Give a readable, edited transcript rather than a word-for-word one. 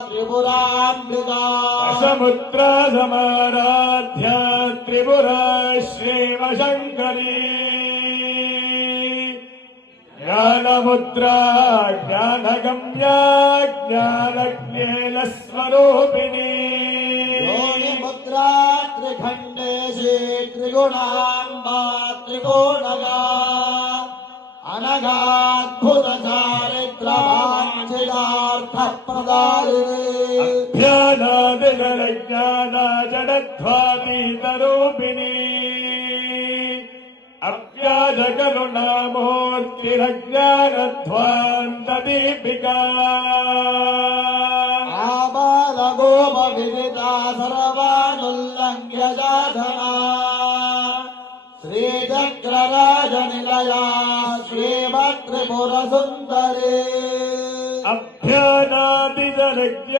त्रिपुराम्बिका समुद्र समाराध्या त्रिपुरा श्रीमशङ्करी ज्ञानमुद्रा ज्ञानगम्या ज्ञानज्ञेयस्वरूपिणी योनिमुद्रा त्रिखण्डेशी त्रिगुणाम्बा त्रिकोणगा अनघाद्भुतचारित्रवाञ्छितार्थप्रदायिनी अभ्यानादिगणज्ञानजडध्वातीतरूपिणी अव्याजकरुणामूर्तिरज्ञानध्वान्तदीपिका आबालगोपविदिता सर्वानुल्लङ्घ्य साधना श्रीचक्रराजनिलया श्रीमत्त्रिपुरसुन्दरी अभ्यानादिजनज्ञ